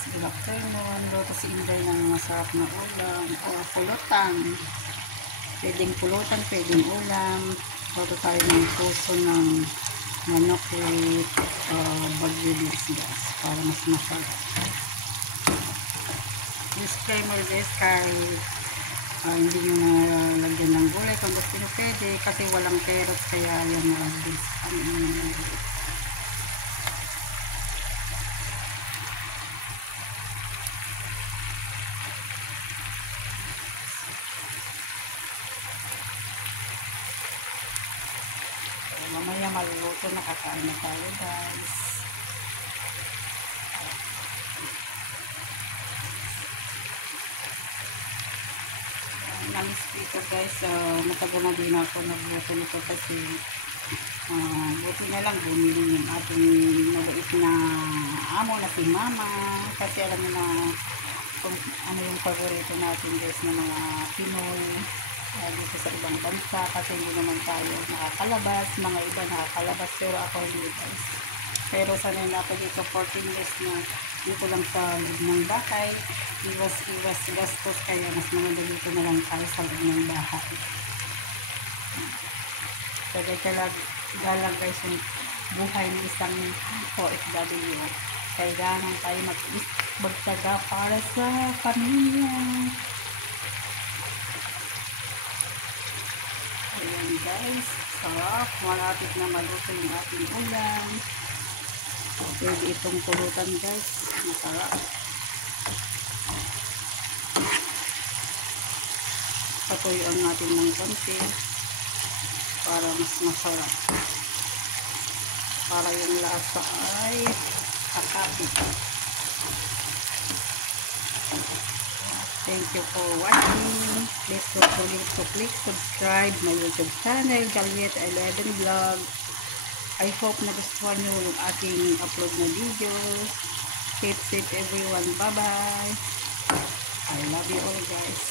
Good afternoon. Luto si Inday ng masarap na ulam o pulutan. Pwedeng pulutan, pwedeng ulam. Luto tayo ng puso ng manok with bagyo gas para mas masarap. Disclaimer guys, kahit hindi nyo nalagyan ng gulay kung gusto nyo pwede kasi walang carrots kaya yan this mamaya maluluto na, kakain na tayo guys. Namis dito guys, matagal na din ako nagluto nito kasi buti na lang bumili yung ating mabait na amo na si mama, kasi alam mo na kung ano yung paborito natin guys na mga Pinoy dito sa ibang bansa, kasi hindi naman tayo nakakalabas, mga iba nakakalabas pero ako hindi guys. Pero sanay na ako dito 14 years na dito lang sa loob ng bahay, iwas gastos, kaya mas maganda dito na lang tayo sa loob ng bahay. Kaya galang guys yung buhay ng isang OFW, kailangan tayo magtaga para sa pamilya. Ayan guys, sarap, malapit na maluto yung ating ulam. Pwede itong pulutan guys, masarap. Patuyuan natin ng konti para mas masarap, para yung lasa ay kakapit. Thank you for watching. Please don't forget to click subscribe my YouTube channel, Juliet 11 Vlog. I hope nagustuhan nyo yung aking upload na video. Keep safe everyone. Bye bye. I love you all guys.